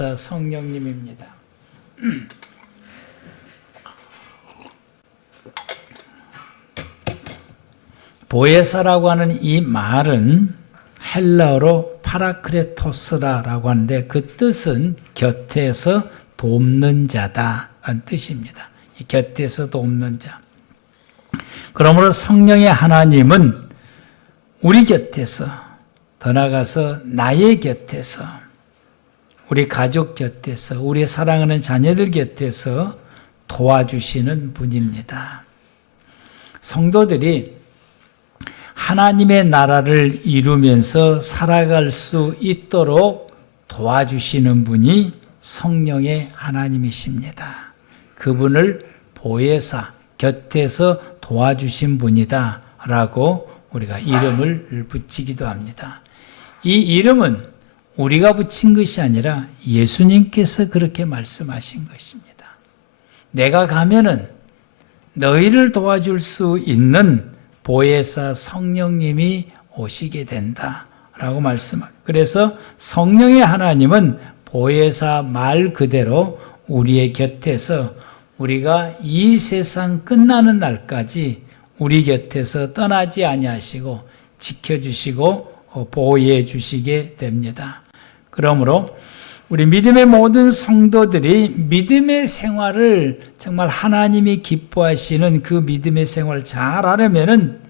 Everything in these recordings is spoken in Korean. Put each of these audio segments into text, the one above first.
보혜사 성령님입니다. 보혜사라고 하는 이 말은 헬라어로 파라크레토스라고 하는데 그 뜻은 곁에서 돕는 자다라는 뜻입니다. 곁에서 돕는 자. 그러므로 성령의 하나님은 우리 곁에서, 더 나아가서 나의 곁에서, 우리 가족 곁에서, 우리 사랑하는 자녀들 곁에서 도와주시는 분입니다. 성도들이 하나님의 나라를 이루면서 살아갈 수 있도록 도와주시는 분이 성령의 하나님이십니다. 그분을 보혜사, 곁에서 도와주신 분이다 라고 우리가 이름을 붙이기도 합니다. 이 이름은 우리가 붙인 것이 아니라 예수님께서 그렇게 말씀하신 것입니다. 내가 가면은 너희를 도와줄 수 있는 보혜사 성령님이 오시게 된다라고 말씀합니다. 그래서 성령의 하나님은 보혜사 말 그대로 우리의 곁에서 우리가 이 세상 끝나는 날까지 우리 곁에서 떠나지 아니하시고 지켜주시고 보호해 주시게 됩니다. 그러므로 우리 믿음의 모든 성도들이 믿음의 생활을 정말 하나님이 기뻐하시는 그 믿음의 생활을 잘 하려면은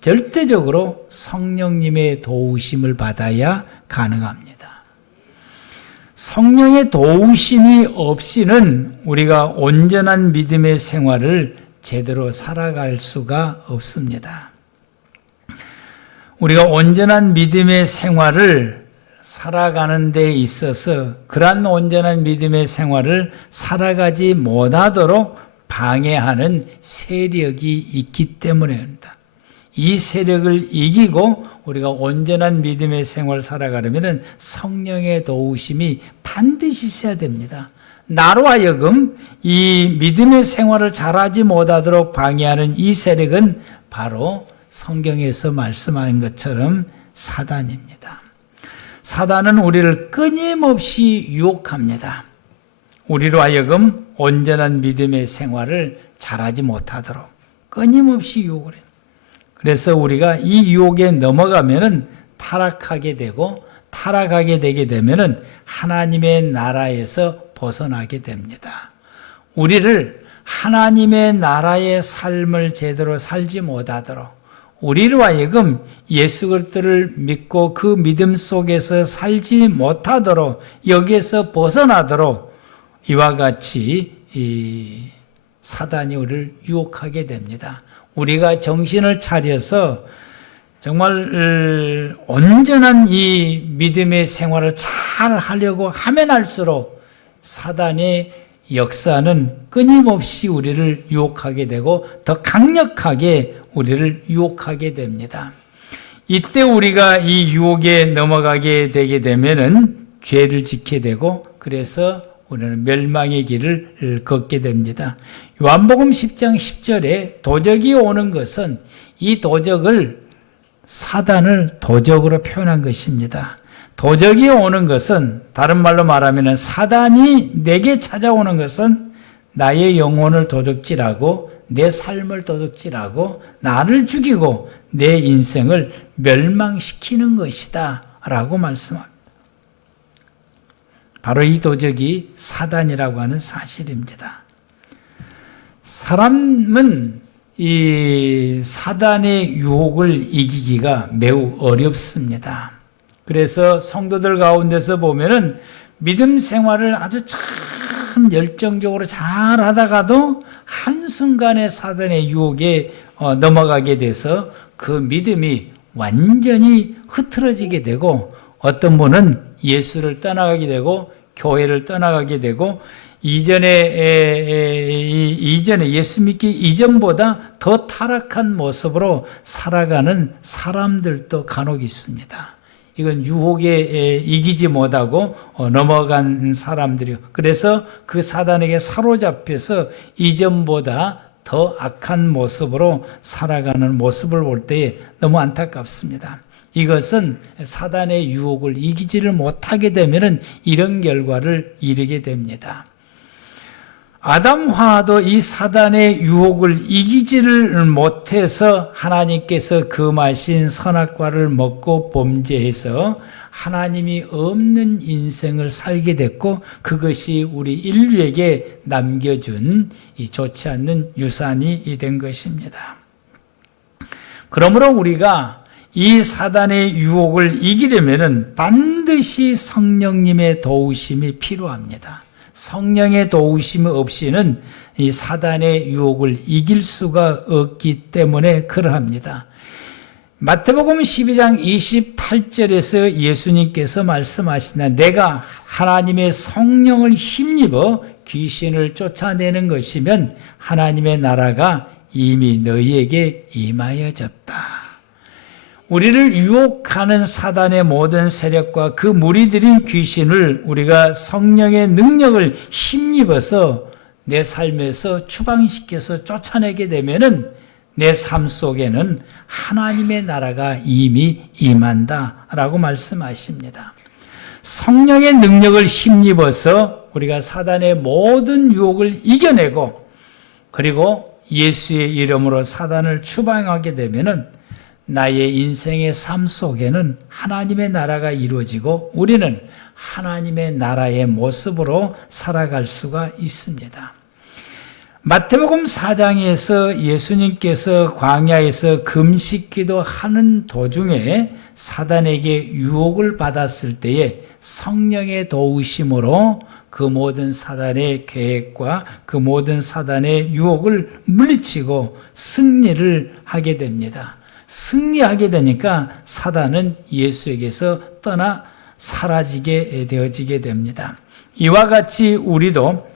절대적으로 성령님의 도우심을 받아야 가능합니다. 성령의 도우심이 없이는 우리가 온전한 믿음의 생활을 제대로 살아갈 수가 없습니다. 우리가 온전한 믿음의 생활을 살아가는 데 있어서 그러한 온전한 믿음의 생활을 살아가지 못하도록 방해하는 세력이 있기 때문입니다. 이 세력을 이기고 우리가 온전한 믿음의 생활을 살아가려면 성령의 도우심이 반드시 있어야 됩니다. 나로 하여금 이 믿음의 생활을 잘하지 못하도록 방해하는 이 세력은 바로 성경에서 말씀하신 것처럼 사단입니다. 사단은 우리를 끊임없이 유혹합니다. 우리로 하여금 온전한 믿음의 생활을 잘하지 못하도록 끊임없이 유혹을 해요. 그래서 우리가 이 유혹에 넘어가면은 타락하게 되고 타락하게 되게 되면은 하나님의 나라에서 벗어나게 됩니다. 우리를 하나님의 나라의 삶을 제대로 살지 못하도록 우리로 하여금 예수 그리스도를 믿고 그 믿음 속에서 살지 못하도록 여기에서 벗어나도록 이와 같이 이 사단이 우리를 유혹하게 됩니다. 우리가 정신을 차려서 정말 온전한 이 믿음의 생활을 잘 하려고 하면 할수록 사단의 역사는 끊임없이 우리를 유혹하게 되고 더 강력하게 우리를 유혹하게 됩니다. 이때 우리가 이 유혹에 넘어가게 되게 되면은 죄를 짓게 되고 그래서 우리는 멸망의 길을 걷게 됩니다. 요한복음 10장 10절에 도적이 오는 것은 이 도적을 사단을 도적으로 표현한 것입니다. 도적이 오는 것은 다른 말로 말하면 사단이 내게 찾아오는 것은 나의 영혼을 도둑질하고 내 삶을 도둑질하고 나를 죽이고 내 인생을 멸망시키는 것이다 라고 말씀합니다. 바로 이 도적이 사단이라고 하는 사실입니다. 사람은 이 사단의 유혹을 이기기가 매우 어렵습니다. 그래서 성도들 가운데서 보면은 믿음 생활을 아주 참 열정적으로 잘 하다가도 한순간에 사단의 유혹에 넘어가게 돼서 그 믿음이 완전히 흐트러지게 되고 어떤 분은 예수를 떠나가게 되고 교회를 떠나가게 되고 이전에 예수 믿기 이전보다 더 타락한 모습으로 살아가는 사람들도 간혹 있습니다. 이건 유혹에 이기지 못하고 넘어간 사람들이요. 그래서 그 사단에게 사로잡혀서 이전보다 더 악한 모습으로 살아가는 모습을 볼 때에 너무 안타깝습니다. 이것은 사단의 유혹을 이기지를 못하게 되면 이런 결과를 이르게 됩니다. 아담화도 이 사단의 유혹을 이기지를 못해서 하나님께서 금하신 선악과를 먹고 범죄해서 하나님이 없는 인생을 살게 됐고, 그것이 우리 인류에게 남겨준 이 좋지 않는 유산이 된 것입니다. 그러므로 우리가 이 사단의 유혹을 이기려면 반드시 성령님의 도우심이 필요합니다. 성령의 도우심 없이는 이 사단의 유혹을 이길 수가 없기 때문에 그러합니다. 마태복음 12장 28절에서 예수님께서 말씀하시나 내가 하나님의 성령을 힘입어 귀신을 쫓아내는 것이면 하나님의 나라가 이미 너희에게 임하여졌다. 우리를 유혹하는 사단의 모든 세력과 그 무리들인 귀신을 우리가 성령의 능력을 힘입어서 내 삶에서 추방시켜서 쫓아내게 되면은 내 삶 속에는 하나님의 나라가 이미 임한다라고 말씀하십니다. 성령의 능력을 힘입어서 우리가 사단의 모든 유혹을 이겨내고, 그리고 예수의 이름으로 사단을 추방하게 되면은 나의 인생의 삶 속에는 하나님의 나라가 이루어지고 우리는 하나님의 나라의 모습으로 살아갈 수가 있습니다. 마태복음 4장에서 예수님께서 광야에서 금식기도 하는 도중에 사단에게 유혹을 받았을 때에 성령의 도우심으로 그 모든 사단의 계획과 그 모든 사단의 유혹을 물리치고 승리를 하게 됩니다. 승리하게 되니까 사단은 예수에게서 떠나 사라지게 되어지게 됩니다. 이와 같이 우리도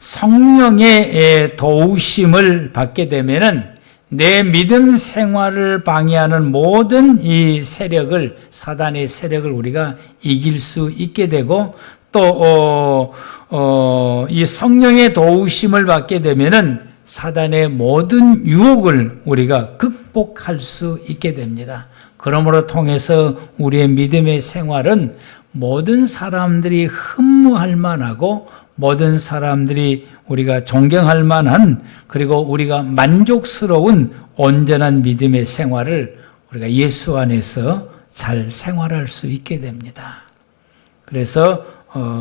성령의 도우심을 받게 되면은 내 믿음 생활을 방해하는 모든 이 세력을, 사단의 세력을 우리가 이길 수 있게 되고, 또 이 성령의 도우심을 받게 되면은 사단의 모든 유혹을 우리가 극복할 수 있게 됩니다. 그러므로 통해서 우리의 믿음의 생활은 모든 사람들이 흠모할 만하고 모든 사람들이 우리가 존경할 만한, 그리고 우리가 만족스러운 온전한 믿음의 생활을 우리가 예수 안에서 잘 생활할 수 있게 됩니다. 그래서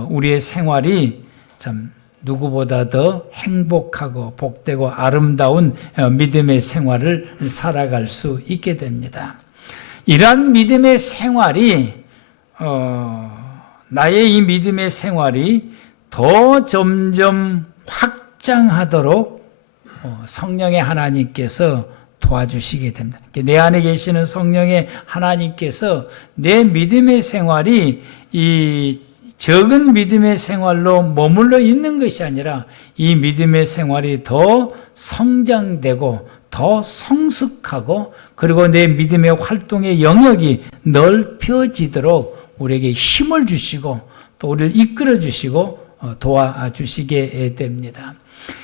우리의 생활이 참 누구보다 더 행복하고 복되고 아름다운 믿음의 생활을 살아갈 수 있게 됩니다. 이러한 믿음의 생활이 나의 이 믿음의 생활이 더 점점 확장하도록 성령의 하나님께서 도와주시게 됩니다. 내 안에 계시는 성령의 하나님께서 내 믿음의 생활이 이 적은 믿음의 생활로 머물러 있는 것이 아니라 이 믿음의 생활이 더 성장되고 더 성숙하고, 그리고 내 믿음의 활동의 영역이 넓혀지도록 우리에게 힘을 주시고 또 우리를 이끌어 주시고 도와주시게 됩니다.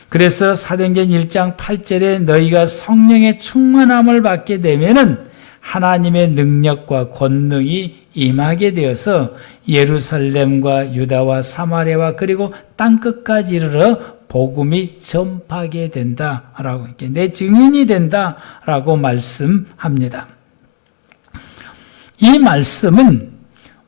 그래서 사도행전 1장 8절에 너희가 성령의 충만함을 받게 되면은 하나님의 능력과 권능이 임하게 되어서 예루살렘과 유다와 사마리아와 그리고 땅끝까지 이르러 복음이 전파하게 된다라고, 내 증인이 된다라고 말씀합니다. 이 말씀은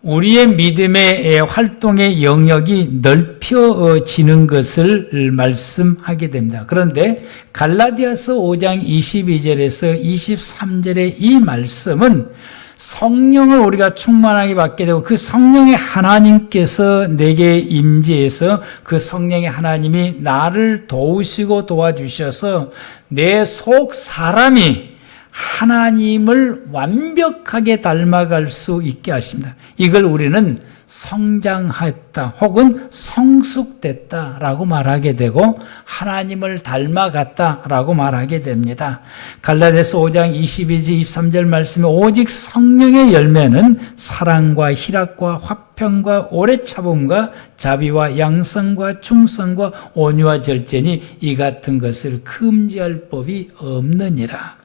우리의 믿음의 활동의 영역이 넓혀지는 것을 말씀하게 됩니다. 그런데 갈라디아서 5장 22절에서 23절의 이 말씀은 성령을 우리가 충만하게 받게 되고 그 성령의 하나님께서 내게 임재해서 그 성령의 하나님이 나를 도우시고 도와주셔서 내 속 사람이 하나님을 완벽하게 닮아갈 수 있게 하십니다. 이걸 우리는 성장했다 혹은 성숙됐다라고 말하게 되고 하나님을 닮아갔다라고 말하게 됩니다. 갈라디아서 5장 22절 23절 말씀에 오직 성령의 열매는 사랑과 희락과 화평과 오래 참음과 자비와 양성과 충성과 온유와 절제니 이 같은 것을 금지할 법이 없느니라.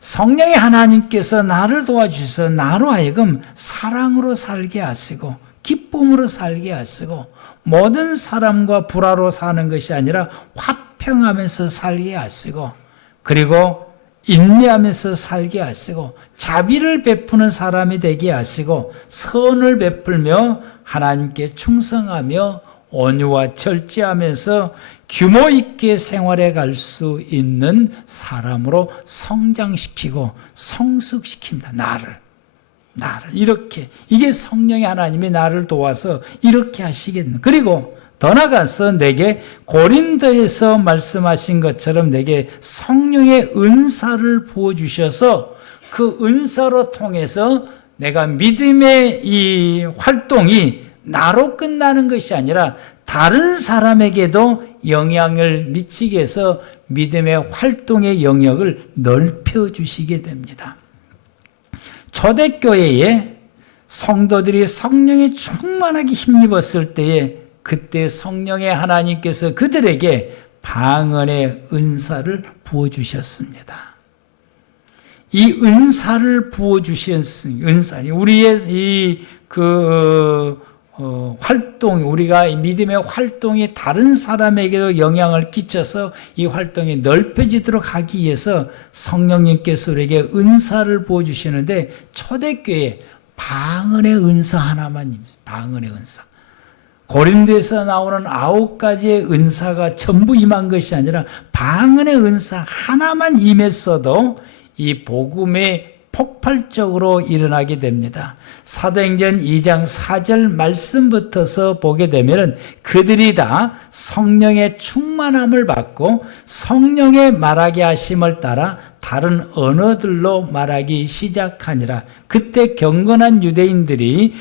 성령의 하나님께서 나를 도와주셔서 나로 하여금 사랑으로 살게 하시고 기쁨으로 살게 하시고 모든 사람과 불화로 사는 것이 아니라 화평하면서 살게 하시고 그리고 인내하면서 살게 하시고 자비를 베푸는 사람이 되게 하시고 선을 베풀며 하나님께 충성하며 온유와 절제하면서 규모 있게 생활해 갈 수 있는 사람으로 성장시키고 성숙시킵니다. 나를 이렇게 이게 성령의 하나님이 나를 도와서 이렇게 하시겠는. 그리고 더 나아가서 내게 고린도에서 말씀하신 것처럼 내게 성령의 은사를 부어주셔서 그 은사로 통해서 내가 믿음의 이 활동이 나로 끝나는 것이 아니라 다른 사람에게도 영향을 미치게 해서 믿음의 활동의 영역을 넓혀주시게 됩니다. 초대교회에 성도들이 성령에 충만하게 힘입었을 때에 그때 성령의 하나님께서 그들에게 방언의 은사를 부어주셨습니다. 이 은사를 부어주셨으니, 우리의 활동, 우리가 믿음의 활동이 다른 사람에게도 영향을 끼쳐서 이 활동이 넓혀지도록 하기 위해서 성령님께서 우리에게 은사를 부어주시는데 초대교회 방언의 은사 하나만 임했어요. 방언의 은사. 고린도에서 나오는 9가지의 은사가 전부 임한 것이 아니라 방언의 은사 하나만 임했어도 이 복음의 폭발적으로 일어나게 됩니다. 사도행전 2장 4절 말씀부터서 보게 되면 그들이 다 성령의 충만함을 받고 성령의 말하게 하심을 따라 다른 언어들로 말하기 시작하니라. 그때 경건한 유대인들이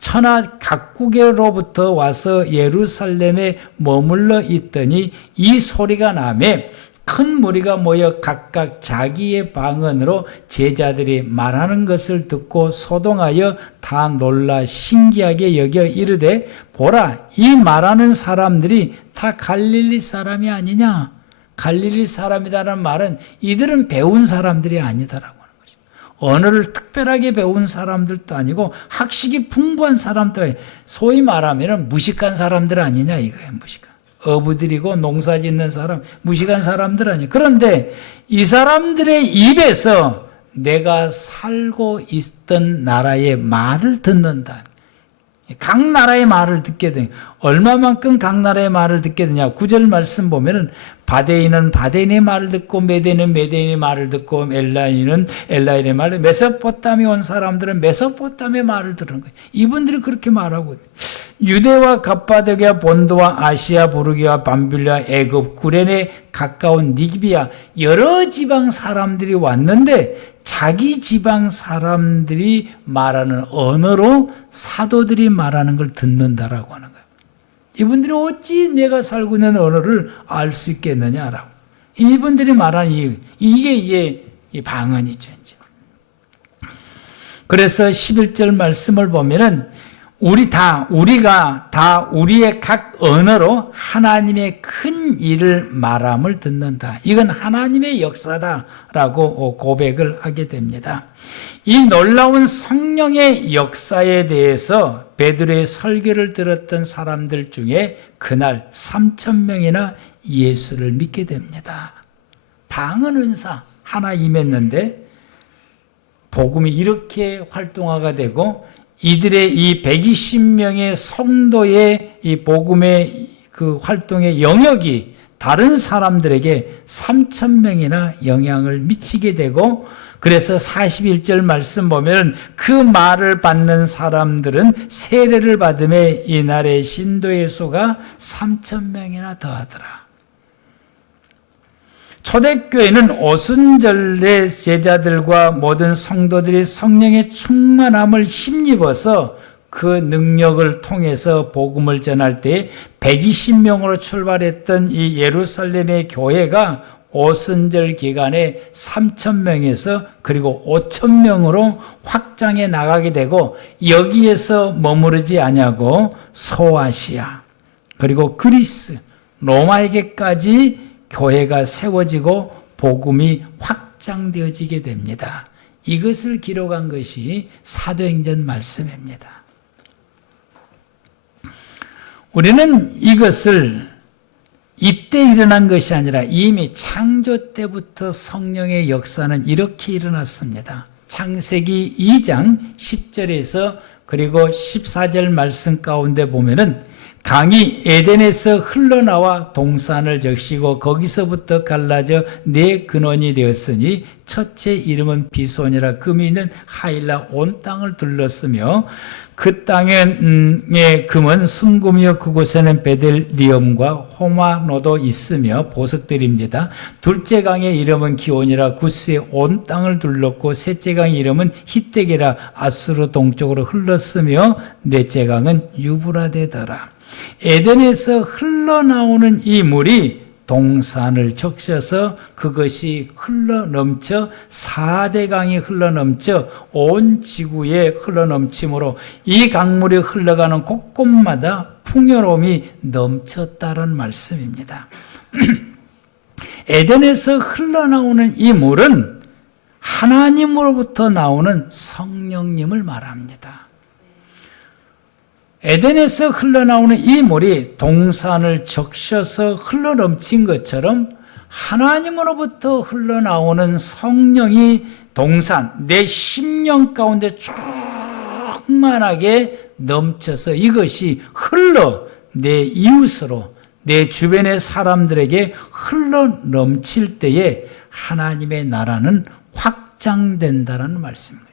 천하 각국으로부터 와서 예루살렘에 머물러 있더니 이 소리가 나매 큰 무리가 모여 각각 자기의 방언으로 제자들이 말하는 것을 듣고 소동하여 다 놀라 신기하게 여겨 이르되 보라 이 말하는 사람들이 다 갈릴리 사람이 아니냐. 갈릴리 사람이라는 말은 이들은 배운 사람들이 아니다라고 하는 거죠. 언어를 특별하게 배운 사람들도 아니고 학식이 풍부한 사람들, 소위 말하면 무식한 사람들 아니냐 이거예요. 무식한. 어부들이고 농사 짓는 사람, 무식한 사람들 아니에요. 그런데 이 사람들의 입에서 내가 살고 있던 나라의 말을 듣는다. 각 나라의 말을 듣게 되냐. 얼마만큼 각 나라의 말을 듣게 되냐. 9절 말씀 보면은 바데인은 바데인의 말을 듣고 메데인은 메데인의 말을 듣고 엘라인은 엘라인의 말을 메소포타미아 온 사람들은 메소포타미아의 말을 들은 거예요. 이분들이 그렇게 말하고 유대와 갑바도기아 본도와 아시아 부르기와 밤빌리아 애굽 구레네 가까운 니기비아 여러 지방 사람들이 왔는데 자기 지방 사람들이 말하는 언어로 사도들이 말하는 걸 듣는다라고 하는 거예요. 이분들이 어찌 내가 살고 있는 언어를 알 수 있겠느냐라고. 이분들이 말하는 이게 이제 이 방언이죠. 이제. 그래서 11절 말씀을 보면은 우리가 다 우리의 각 언어로 하나님의 큰 일을 말함을 듣는다. 이건 하나님의 역사다라고 고백을 하게 됩니다. 이 놀라운 성령의 역사에 대해서 베드로의 설교를 들었던 사람들 중에 그날 3,000명이나 예수를 믿게 됩니다. 방언 은사 하나 임했는데 복음이 이렇게 활동화가 되고 이들의 이 120명의 성도의 이 복음의 그 활동의 영역이 다른 사람들에게 3,000명이나 영향을 미치게 되고 그래서 41절 말씀 보면 그 말을 받는 사람들은 세례를 받음에 이날의 신도의 수가 3,000명이나 더하더라. 초대교회는 오순절의 제자들과 모든 성도들이 성령의 충만함을 힘입어서 그 능력을 통해서 복음을 전할 때 120명으로 출발했던 이 예루살렘의 교회가 오순절 기간에 3,000명에서 그리고 5,000명으로 확장해 나가게 되고 여기에서 머무르지 아니하고 소아시아 그리고 그리스 로마에게까지 교회가 세워지고 복음이 확장되어지게 됩니다. 이것을 기록한 것이 사도행전 말씀입니다. 우리는 이것을 이때 일어난 것이 아니라 이미 창조 때부터 성령의 역사는 이렇게 일어났습니다. 창세기 2장 10절에서 그리고 14절 말씀 가운데 보면은 강이 에덴에서 흘러나와 동산을 적시고 거기서부터 갈라져 네 근원이 되었으니 첫째 이름은 비손이라 금이 있는 하일라 온 땅을 둘렀으며 그 땅의 금은 순금이요 그곳에는 베델리엄과 호마노도 있으며 보석들입니다. 둘째 강의 이름은 기온이라 구스의 온 땅을 둘렀고 셋째 강의 이름은 히데게라 아수르 동쪽으로 흘렀으며 넷째 강은 유브라데더라. 에덴에서 흘러나오는 이 물이 동산을 적셔서 그것이 흘러넘쳐 4대 강이 흘러넘쳐 온 지구에 흘러넘침으로 이 강물이 흘러가는 곳곳마다 풍요로움이 넘쳤다는 말씀입니다. 에덴에서 흘러나오는 이 물은 하나님으로부터 나오는 성령님을 말합니다. 에덴에서 흘러나오는 이 물이 동산을 적셔서 흘러넘친 것처럼 하나님으로부터 흘러나오는 성령이 동산, 내 심령 가운데 충만하게 넘쳐서 이것이 흘러 내 이웃으로, 내 주변의 사람들에게 흘러넘칠 때에 하나님의 나라는 확장된다는 말씀입니다.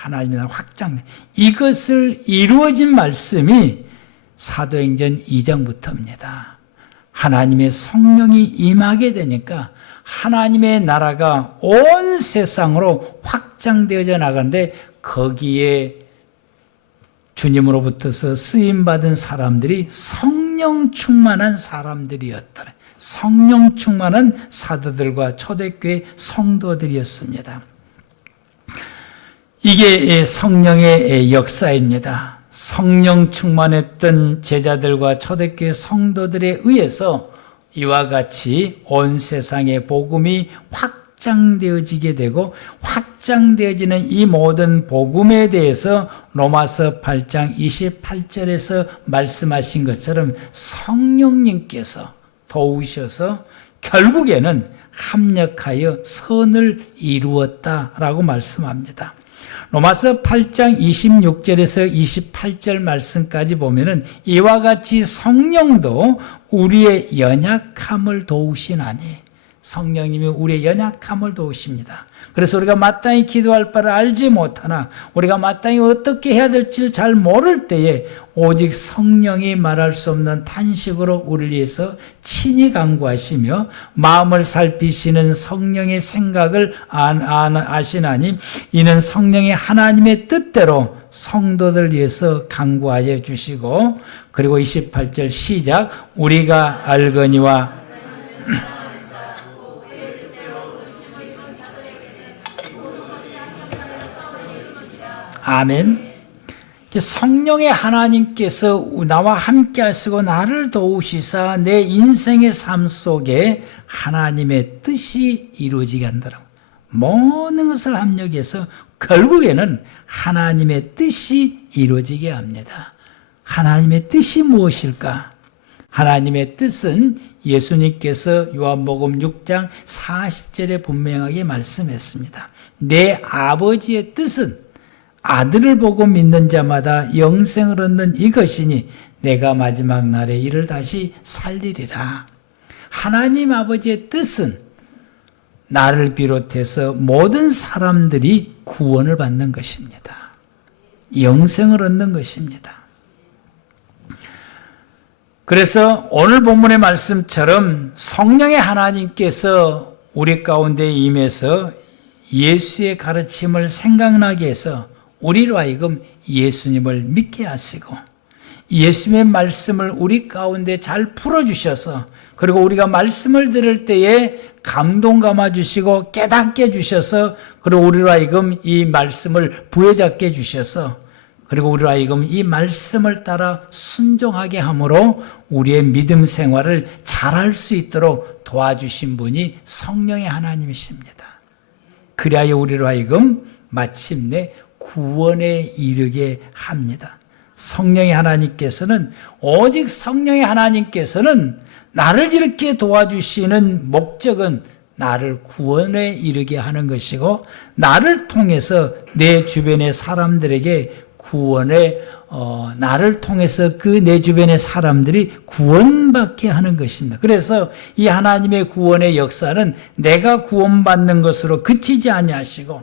하나님의 나라 확장돼. 이것을 이루어진 말씀이 사도행전 2장부터입니다. 하나님의 성령이 임하게 되니까 하나님의 나라가 온 세상으로 확장되어져 나가는데 거기에 주님으로부터서 쓰임받은 사람들이 성령 충만한 사람들이었다. 성령 충만한 사도들과 초대교회 성도들이었습니다. 이게 성령의 역사입니다. 성령 충만했던 제자들과 초대교회 성도들에 의해서 이와 같이 온 세상의 복음이 확장되어지게 되고 확장되어지는 이 모든 복음에 대해서 로마서 8장 28절에서 말씀하신 것처럼 성령님께서 도우셔서 결국에는 합력하여 선을 이루었다라고 말씀합니다. 로마서 8장 26절에서 28절 말씀까지 보면은 이와 같이 성령도 우리의 연약함을 도우시나니 성령님이 우리의 연약함을 도우십니다. 그래서 우리가 마땅히 기도할 바를 알지 못하나 우리가 마땅히 어떻게 해야 될지를 잘 모를 때에 오직 성령이 말할 수 없는 탄식으로 우리를 위해서 친히 간구하시며 마음을 살피시는 성령의 생각을 아시나니 이는 성령이 하나님의 뜻대로 성도들 위해서 간구하여 주시고 그리고 28절 시작 우리가 알거니와 아멘. 성령의 하나님께서 나와 함께 하시고 나를 도우시사 내 인생의 삶 속에 하나님의 뜻이 이루어지게 한다라고. 모든 것을 합력해서 결국에는 하나님의 뜻이 이루어지게 합니다. 하나님의 뜻이 무엇일까? 하나님의 뜻은 예수님께서 요한복음 6장 40절에 분명하게 말씀했습니다. 내 아버지의 뜻은 아들을 보고 믿는 자마다 영생을 얻는 이것이니 내가 마지막 날에 이를 다시 살리리라. 하나님 아버지의 뜻은 나를 비롯해서 모든 사람들이 구원을 받는 것입니다. 영생을 얻는 것입니다. 그래서 오늘 본문의 말씀처럼 성령의 하나님께서 우리 가운데 임해서 예수의 가르침을 생각나게 해서 우리로 하여금 예수님을 믿게 하시고 예수님의 말씀을 우리 가운데 잘 풀어주셔서 그리고 우리가 말씀을 들을 때에 감동 감아주시고 깨닫게 해주셔서 그리고 우리로 하여금 이 말씀을 부여잡게 해주셔서 그리고 우리로 하여금 이 말씀을 따라 순종하게 함으로 우리의 믿음 생활을 잘할 수 있도록 도와주신 분이 성령의 하나님이십니다. 그리하여 우리로 하여금 마침내 구원에 이르게 합니다. 성령의 하나님께서는, 오직 성령의 하나님께서는 나를 이렇게 도와주시는 목적은 나를 구원에 이르게 하는 것이고, 나를 통해서 내 주변의 사람들에게 나를 통해서 그 내 주변의 사람들이 구원받게 하는 것입니다. 그래서 이 하나님의 구원의 역사는 내가 구원받는 것으로 그치지 아니하시고,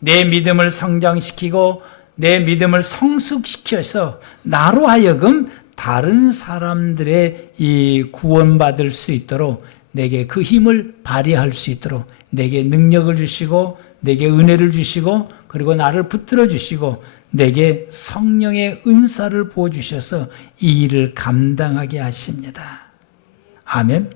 내 믿음을 성장시키고 내 믿음을 성숙시켜서 나로 하여금 다른 사람들의 이 구원받을 수 있도록, 내게 그 힘을 발휘할 수 있도록 내게 능력을 주시고, 내게 은혜를 주시고, 그리고 나를 붙들어 주시고, 내게 성령의 은사를 부어주셔서 이 일을 감당하게 하십니다. 아멘.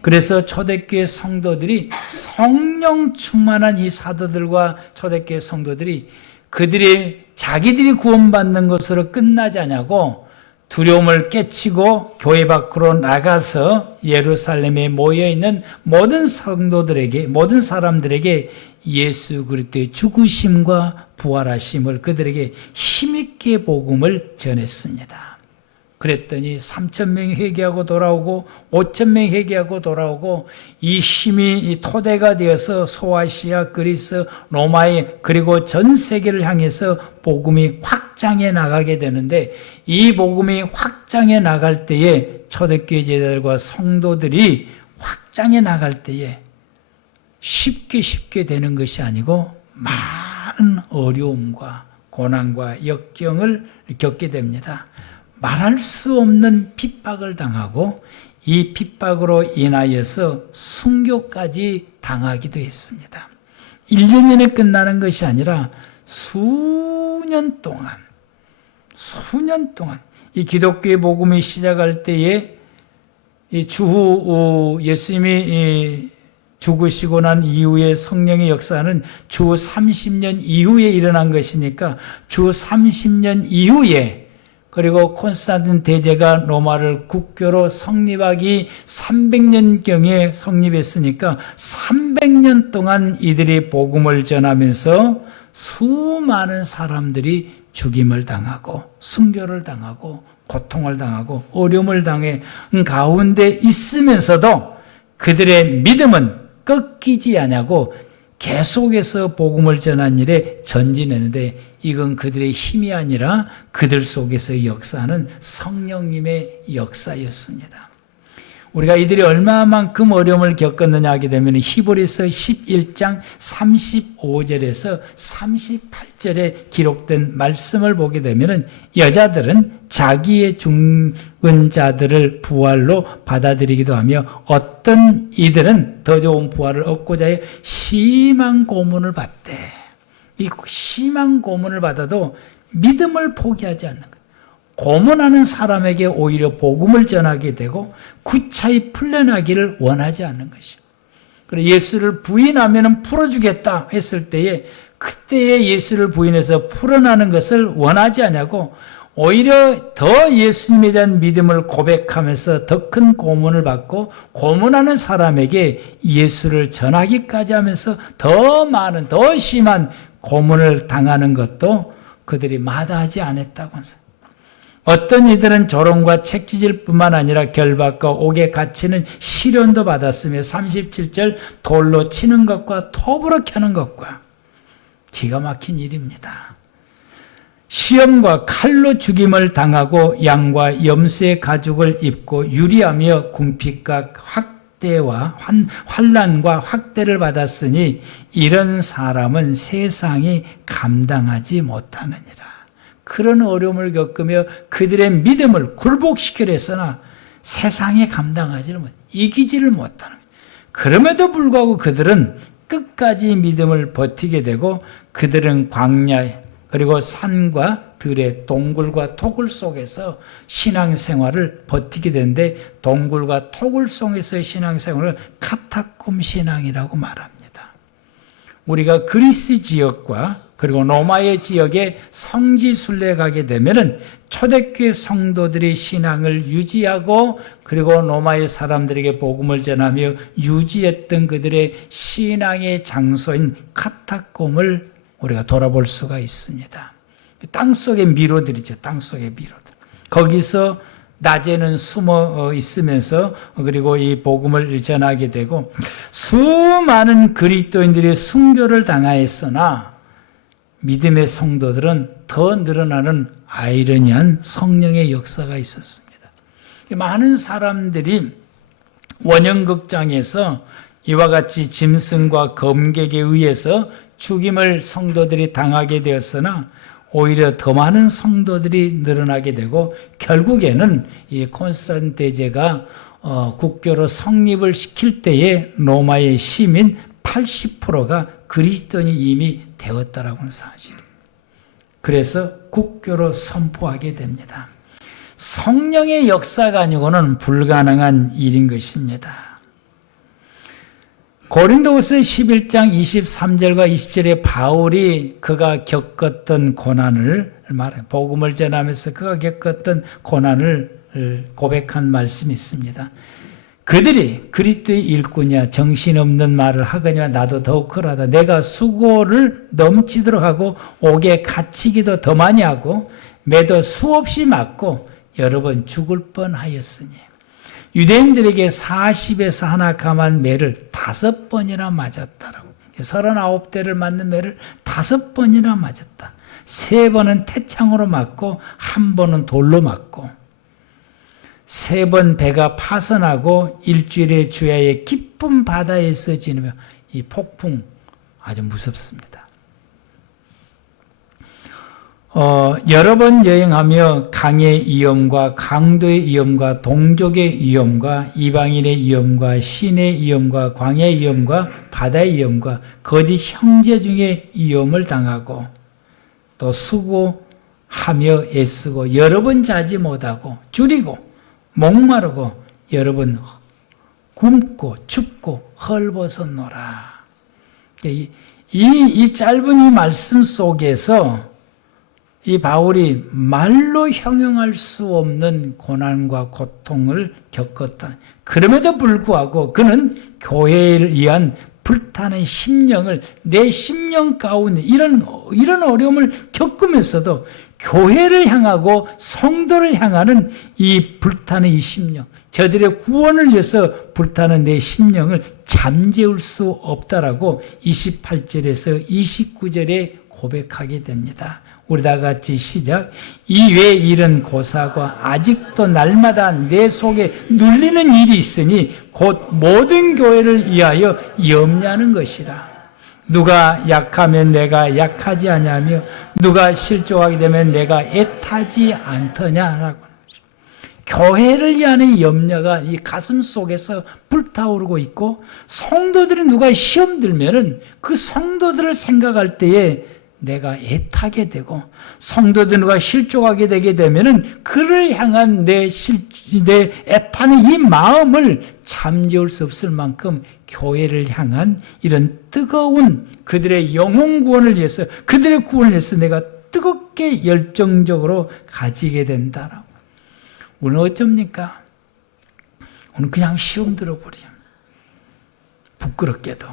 그래서 초대교회 성도들이, 성령 충만한 이 사도들과 초대교회 성도들이 자기들이 구원받는 것으로 끝나지 않냐고 두려움을 깨치고 교회 밖으로 나가서 예루살렘에 모여있는 모든 성도들에게, 모든 사람들에게 예수 그리스도의 죽으심과 부활하심을 그들에게 힘있게 복음을 전했습니다. 그랬더니 3,000명이 회개하고 돌아오고 5,000명이 회개하고 돌아오고, 이 힘이 이 토대가 되어서 소아시아, 그리스, 로마에, 그리고 전 세계를 향해서 복음이 확장해 나가게 되는데, 이 복음이 확장해 나갈 때에 초대교회 제자들과 성도들이 확장해 나갈 때에 쉽게 되는 것이 아니고 많은 어려움과 고난과 역경을 겪게 됩니다. 말할 수 없는 핍박을 당하고, 이 핍박으로 인하여서 순교까지 당하기도 했습니다. 1년에 끝나는 것이 아니라 수년 동안 이 기독교의 복음이 시작할 때에 예수님이 죽으시고 난 이후에 성령의 역사는 주 30년 이후에 일어난 것이니까, 주 30년 이후에, 그리고 콘스탄틴 대제가 로마를 국교로 성립하기 300년경에 성립했으니까 300년 동안 이들이 복음을 전하면서 수많은 사람들이 죽임을 당하고 순교를 당하고 고통을 당하고 어려움을 당해 가운데 있으면서도 그들의 믿음은 꺾이지 아니하고 계속해서 복음을 전한 일에 전진했는데, 이건 그들의 힘이 아니라 그들 속에서 역사하는 성령님의 역사였습니다. 우리가 이들이 얼마만큼 어려움을 겪었느냐 하게 되면 히브리서 11장 35절에서 38절에 기록된 말씀을 보게 되면, 여자들은 자기의 죽은 자들을 부활로 받아들이기도 하며, 어떤 이들은 더 좋은 부활을 얻고자 해 심한 고문을 받대. 이 심한 고문을 받아도 믿음을 포기하지 않는 거예요. 고문하는 사람에게 오히려 복음을 전하게 되고 구차히 풀려나기를 원하지 않는 것이요. 그리고 예수를 부인하면 풀어주겠다 했을 때에, 그때에 예수를 부인해서 풀어나는 것을 원하지 않냐고, 오히려 더 예수님에 대한 믿음을 고백하면서 더 큰 고문을 받고, 고문하는 사람에게 예수를 전하기까지 하면서 더 많은, 더 심한 고문을 당하는 것도 그들이 마다하지 않았다고 합니다. 어떤 이들은 조롱과 책지질 뿐만 아니라 결박과 옥에 갇히는 시련도 받았으며, 37절 돌로 치는 것과 톱으로 켜는 것과, 기가 막힌 일입니다. 시험과 칼로 죽임을 당하고 양과 염소의 가죽을 입고 유리하며 궁핍과 확대와 환난과 확대를 받았으니, 이런 사람은 세상이 감당하지 못하느니라. 그런 어려움을 겪으며 그들의 믿음을 굴복시키려 했으나 세상에 감당하지를 못, 이기지를 못하는 거예요. 그럼에도 불구하고 그들은 끝까지 믿음을 버티게 되고, 그들은 광야 그리고 산과 들의 동굴과 토굴 속에서 신앙생활을 버티게 되는데, 동굴과 토굴 속에서의 신앙생활을 카타콤 신앙이라고 말합니다. 우리가 그리스 지역과 그리고 로마의 지역에 성지 순례 가게 되면은 초대교회 성도들이 신앙을 유지하고 그리고 로마의 사람들에게 복음을 전하며 유지했던 그들의 신앙의 장소인 카타콤을 우리가 돌아볼 수가 있습니다. 땅속의 미로들이죠. 땅속의 미로들. 거기서 낮에는 숨어 있으면서 그리고 이 복음을 전하게 되고 수많은 그리스도인들이 순교를 당하였으나 믿음의 성도들은 더 늘어나는 아이러니한 성령의 역사가 있었습니다. 많은 사람들이 원형극장에서 이와 같이 짐승과 검객에 의해서 죽임을 성도들이 당하게 되었으나 오히려 더 많은 성도들이 늘어나게 되고 결국에는 이 콘스탄 대제가 국교로 성립을 시킬 때에 로마의 시민 80%가 그리스도인이 이미 되었다라고 하는 사실. 그래서 국교로 선포하게 됩니다. 성령의 역사가 아니고는 불가능한 일인 것입니다. 고린도후서 11장 23절과 20절에 바울이 그가 겪었던 고난을 복음을 전하면서 그가 겪었던 고난을 고백한 말씀이 있습니다. 그들이 그리스도의 일꾼이야 정신없는 말을 하거니와 나도 더욱 그러하다. 내가 수고를 넘치도록 하고 옥에 갇히기도 더 많이 하고 매도 수없이 맞고 여러 번 죽을 뻔하였으니 유대인들에게 40에서 하나 감한 매를 5번이나 맞았다라고. 39대를 맞는 매를 5번이나 맞았다. 3번은 태창으로 맞고 1번은 돌로 맞고 3번 배가 파선하고 일주일의 주야의 깊은 바다에서 지내며 이 폭풍 아주 무섭습니다. 여러 번 여행하며 강의 위험과 강도의 위험과 동족의 위험과 이방인의 위험과 신의 위험과 광야의 위험과 바다의 위험과 거짓 형제 중에 위험을 당하고 또 수고하며 애쓰고 여러 번 자지 못하고 줄이고 목마르고 여러 번 굶고 춥고 헐벗었노라. 이 짧은 이 말씀 속에서 이 바울이 말로 형용할 수 없는 고난과 고통을 겪었다. 그럼에도 불구하고 그는 교회를 위한 불타는 심령을 내 심령 가운데 이런 어려움을 겪으면서도 교회를 향하고 성도를 향하는 이 불타는 이 심령, 저들의 구원을 위해서 불타는 내 심령을 잠재울 수 없다라고 28절에서 29절에 고백하게 됩니다. 우리 다 같이 시작. 이외 일은 고사과 아직도 날마다 내 속에 눌리는 일이 있으니 곧 모든 교회를 위하여 염려하는 것이라. 누가 약하면 내가 약하지 아니하며 누가 실족하게 되면 내가 애타지 않더냐라고. 교회를 위한 염려가 이 가슴 속에서 불타오르고 있고 성도들이 누가 시험 들면은 그 성도들을 생각할 때에 내가 애타게 되고 성도들 누가 실족하게 되게 되면은 그를 향한 내 애타는 이 마음을 잠재울 수 없을 만큼 교회를 향한 이런 뜨거운 그들의 영혼 구원을 위해서 그들의 구원을 위해서 내가 뜨겁게 열정적으로 가지게 된다라고. 오늘 어쩝니까? 오늘 그냥 시험 들어버려. 부끄럽게도.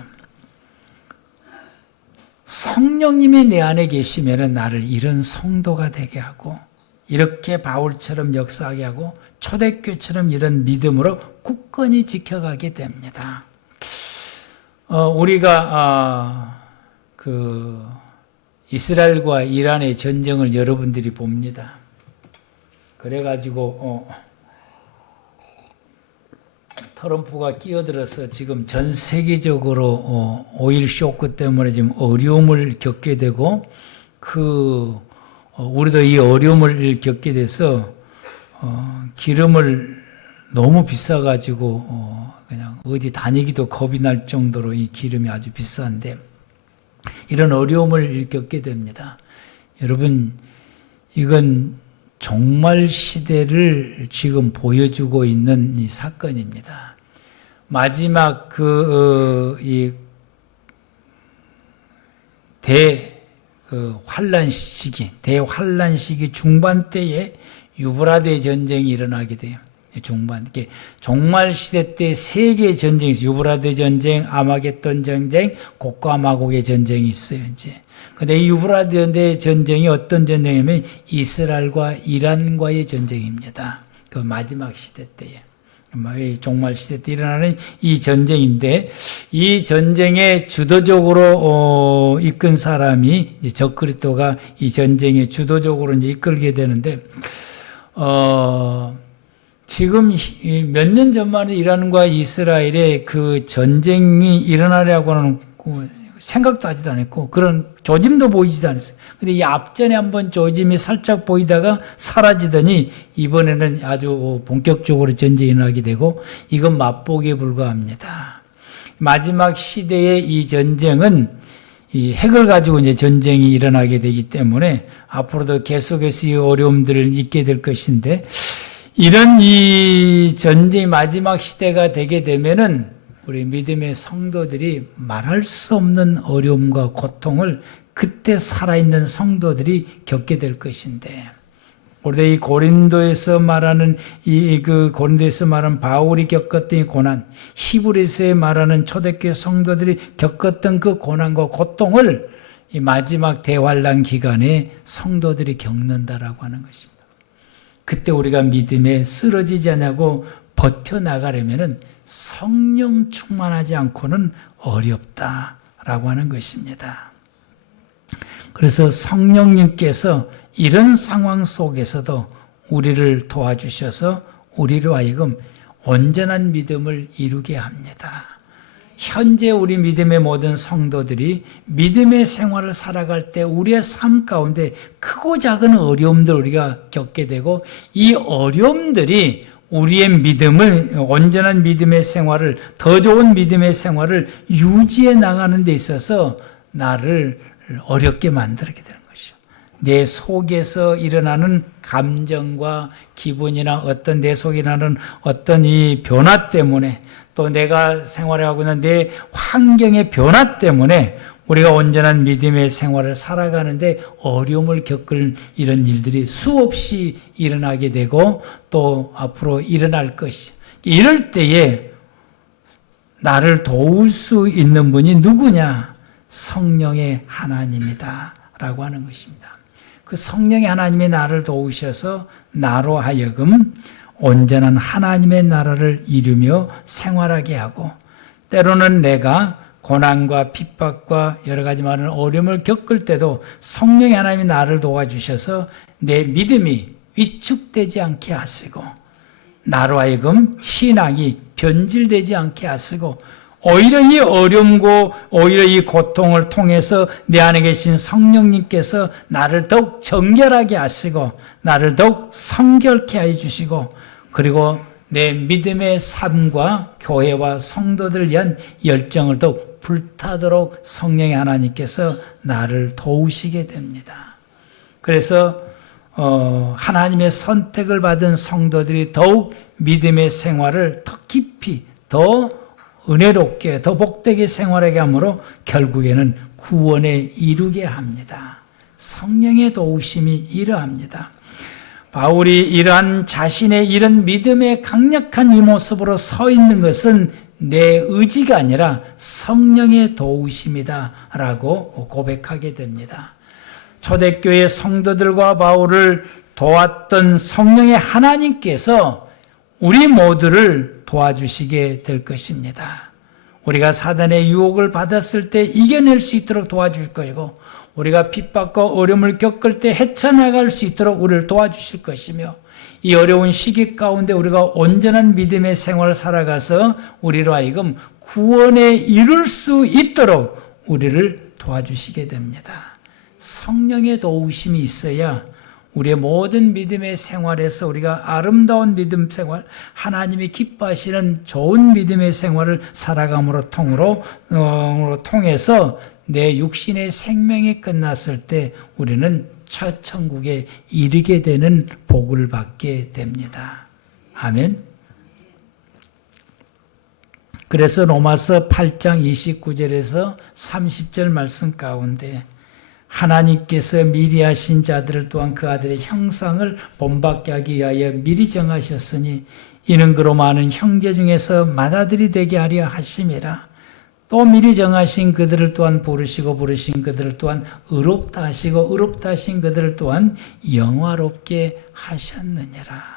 성령님이 내 안에 계시면 나를 이런 성도가 되게 하고 이렇게 바울처럼 역사하게 하고 초대교회처럼 이런 믿음으로 굳건히 지켜가게 됩니다. 우리가 이스라엘과 이란의 전쟁을 여러분들이 봅니다. 그래가지고 트럼프가 끼어들어서 지금 전 세계적으로 오일 쇼크 때문에 지금 어려움을 겪게 되고 우리도 이 어려움을 겪게 돼서 기름을 너무 비싸가지고 그냥 어디 다니기도 겁이 날 정도로 이 기름이 아주 비싼데 이런 어려움을 겪게 됩니다. 여러분 이건 종말 시대를 지금 보여주고 있는 이 사건입니다. 마지막 이 환란 시기, 대환란 시기 중반 때에 유브라데 전쟁이 일어나게 돼요. 중반, 종말 시대 때 세 개의 전쟁이 있어요. 유브라데 전쟁, 아마겟돈 전쟁, 곡과 마곡의 전쟁이 있어요. 이제. 근데 이 유브라데 전쟁이 어떤 전쟁이냐면 이스라엘과 이란과의 전쟁입니다. 그 마지막 시대 때에. 종말 시대 때 일어나는 이 전쟁인데, 이 전쟁에 주도적으로 이끈 사람이 이제 적그리스도가 이 전쟁에 주도적으로 이제 이끌게 되는데, 지금 몇 년 전만 이란과 이스라엘의 그 전쟁이 일어나려고 하는 생각도 하지도 않았고 그런 조짐도 보이지도 않았어요. 근데 이 앞전에 한번 조짐이 살짝 보이다가 사라지더니 이번에는 아주 본격적으로 전쟁이 일어나게 되고 이건 맛보기에 불과합니다. 마지막 시대의 이 전쟁은 이 핵을 가지고 이제 전쟁이 일어나게 되기 때문에 앞으로도 계속해서 이 어려움들을 잊게 될 것인데, 이런 이 전쟁의 마지막 시대가 되게 되면은 우리 믿음의 성도들이 말할 수 없는 어려움과 고통을 그때 살아있는 성도들이 겪게 될 것인데, 우리 이 고린도에서 말하는 고린도에서 말하는 바울이 겪었던 이 고난, 히브리서에 말하는 초대교회 성도들이 겪었던 그 고난과 고통을 이 마지막 대환란 기간에 성도들이 겪는다라고 하는 것입니다. 그때 우리가 믿음에 쓰러지지 않냐고 버텨나가려면은 성령 충만하지 않고는 어렵다라고 하는 것입니다. 그래서 성령님께서 이런 상황 속에서도 우리를 도와주셔서 우리로 하여금 온전한 믿음을 이루게 합니다. 현재 우리 믿음의 모든 성도들이 믿음의 생활을 살아갈 때 우리의 삶 가운데 크고 작은 어려움들 우리가 겪게 되고, 이 어려움들이 우리의 믿음을, 온전한 믿음의 생활을, 더 좋은 믿음의 생활을 유지해 나가는 데 있어서 나를 어렵게 만들게 되는 것이죠. 내 속에서 일어나는 감정과 기분이나 어떤 내 속에 일어나는 어떤 이 변화 때문에, 또 내가 생활하고 있는 내 환경의 변화 때문에 우리가 온전한 믿음의 생활을 살아가는데 어려움을 겪을 이런 일들이 수없이 일어나게 되고 또 앞으로 일어날 것이, 이럴 때에 나를 도울 수 있는 분이 누구냐? 성령의 하나님이다 라고 하는 것입니다. 그 성령의 하나님이 나를 도우셔서 나로 하여금 온전한 하나님의 나라를 이루며 생활하게 하고, 때로는 내가 고난과 핍박과 여러 가지 많은 어려움을 겪을 때도 성령의 하나님이 나를 도와주셔서 내 믿음이 위축되지 않게 하시고, 나로 하여금 신앙이 변질되지 않게 하시고, 오히려 이 어려움고 오히려 이 고통을 통해서 내 안에 계신 성령님께서 나를 더욱 정결하게 하시고 나를 더욱 성결케 해주시고, 그리고 내 믿음의 삶과 교회와 성도들 위한 열정을 더욱 불타도록 성령의 하나님께서 나를 도우시게 됩니다. 그래서 하나님의 선택을 받은 성도들이 더욱 믿음의 생활을 더 깊이, 더 은혜롭게, 더 복되게 생활하게 함으로 결국에는 구원에 이르게 합니다. 성령의 도우심이 이러합니다. 바울이 이러한 자신의 이런 믿음의 강력한 이 모습으로 서 있는 것은 내 의지가 아니라 성령의 도우심이다 라고 고백하게 됩니다. 초대교회 성도들과 바울을 도왔던 성령의 하나님께서 우리 모두를 도와주시게 될 것입니다. 우리가 사단의 유혹을 받았을 때 이겨낼 수 있도록 도와줄 것이고, 우리가 핍박과 어려움을 겪을 때 헤쳐나갈 수 있도록 우리를 도와주실 것이며, 이 어려운 시기 가운데 우리가 온전한 믿음의 생활을 살아가서 우리로 하여금 구원에 이룰 수 있도록 우리를 도와주시게 됩니다. 성령의 도우심이 있어야 우리의 모든 믿음의 생활에서 우리가 아름다운 믿음 생활, 하나님이 기뻐하시는 좋은 믿음의 생활을 살아감으로 통해서 내 육신의 생명이 끝났을 때 우리는 첫 천국에 이르게 되는 복을 받게 됩니다. 아멘. 그래서 로마서 8장 29절에서 30절 말씀 가운데 하나님께서 미리 하신 자들을 또한 그 아들의 형상을 본받게 하기 위하여 미리 정하셨으니 이는 그로 많은 형제 중에서 맏아들이 되게 하려 하심이라. 또 미리 정하신 그들을 또한 부르시고 부르신 그들을 또한 의롭다 하시고 의롭다 하신 그들을 또한 영화롭게 하셨느니라.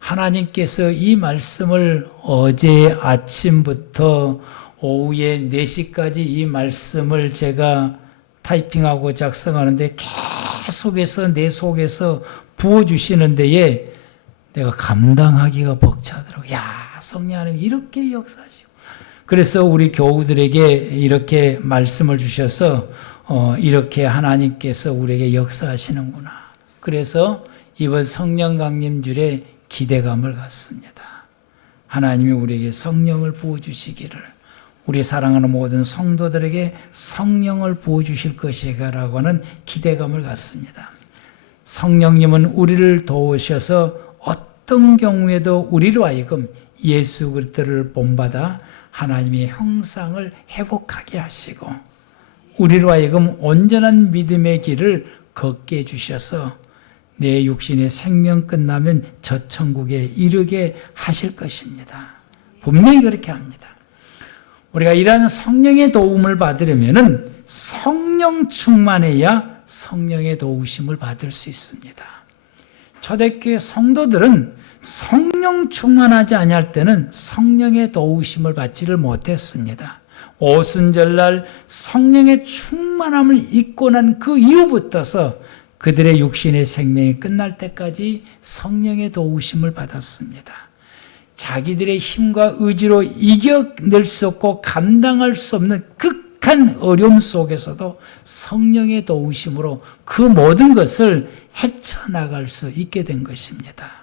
하나님께서 이 말씀을 어제 아침부터 오후에 4시까지 이 말씀을 제가 타이핑하고 작성하는데 계속해서 내 속에서 부어주시는 데에 내가 감당하기가 벅차더라고요. 야, 성령 하나님 이렇게 역사하시고. 그래서 우리 교우들에게 이렇게 말씀을 주셔서 이렇게 하나님께서 우리에게 역사하시는구나. 그래서 이번 성령 강림주일에 기대감을 갖습니다. 하나님이 우리에게 성령을 부어주시기를, 우리 사랑하는 모든 성도들에게 성령을 부어주실 것이라고 하는 기대감을 갖습니다. 성령님은 우리를 도우셔서 어떤 경우에도 우리로 하여금 예수 그리스도를 본받아 하나님의 형상을 회복하게 하시고 우리로 하여금 온전한 믿음의 길을 걷게 해주셔서 내 육신의 생명 끝나면 저 천국에 이르게 하실 것입니다. 분명히 그렇게 합니다. 우리가 이러한 성령의 도움을 받으려면 성령 충만해야 성령의 도우심을 받을 수 있습니다. 초대교회 성도들은 성령 충만하지 아니할 때는 성령의 도우심을 받지를 못했습니다. 오순절날 성령의 충만함을 입고 난 그 이후부터서 그들의 육신의 생명이 끝날 때까지 성령의 도우심을 받았습니다. 자기들의 힘과 의지로 이겨낼 수 없고 감당할 수 없는 극한 어려움 속에서도 성령의 도우심으로 그 모든 것을 헤쳐나갈 수 있게 된 것입니다.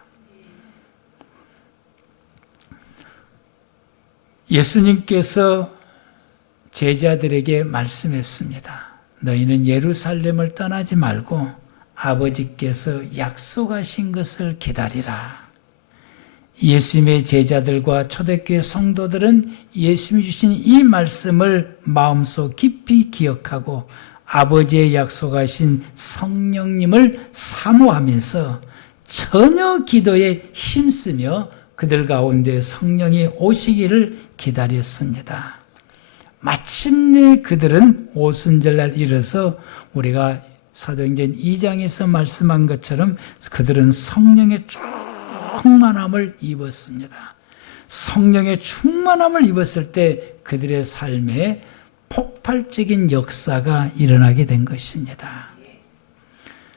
예수님께서 제자들에게 말씀했습니다. 너희는 예루살렘을 떠나지 말고 아버지께서 약속하신 것을 기다리라. 예수님의 제자들과 초대교회 성도들은 예수님이 주신 이 말씀을 마음속 깊이 기억하고 아버지의 약속하신 성령님을 사모하면서 전혀 기도에 힘쓰며 그들 가운데 성령이 오시기를 기다렸습니다. 마침내 그들은 오순절날 이르러서 우리가 사도행전 2장에서 말씀한 것처럼 그들은 성령의 충만함을 입었습니다. 성령의 충만함을 입었을 때 그들의 삶에 폭발적인 역사가 일어나게 된 것입니다.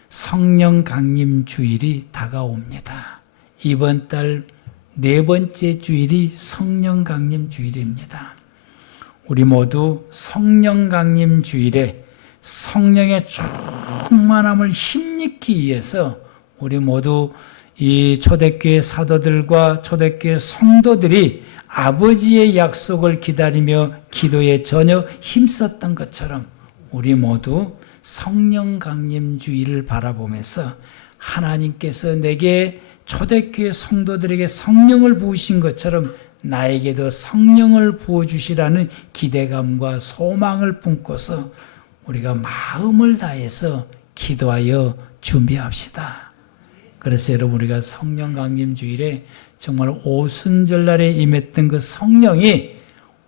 성령 강림 주일이 다가옵니다. 이번 달 4번째 주일이 성령 강림 주일입니다. 우리 모두 성령 강림 주일에 성령의 충만함을 힘입기 위해서 우리 모두 이 초대교회 사도들과 초대교회 성도들이 아버지의 약속을 기다리며 기도에 전혀 힘썼던 것처럼 우리 모두 성령 강림 주일을 바라보면서 하나님께서 내게 초대교회 성도들에게 성령을 부으신 것처럼 나에게도 성령을 부어주시라는 기대감과 소망을 품고서 우리가 마음을 다해서 기도하여 준비합시다. 그래서 여러분 우리가 성령 강림 주일에 정말 오순절날에 임했던 그 성령이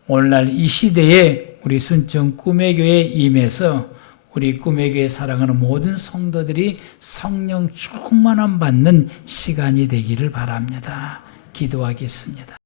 오늘날 이 시대에 우리 순천 꿈의교회에 임해서 우리 꿈의교회 사랑하는 모든 성도들이 성령 충만함 받는 시간이 되기를 바랍니다. 기도하겠습니다.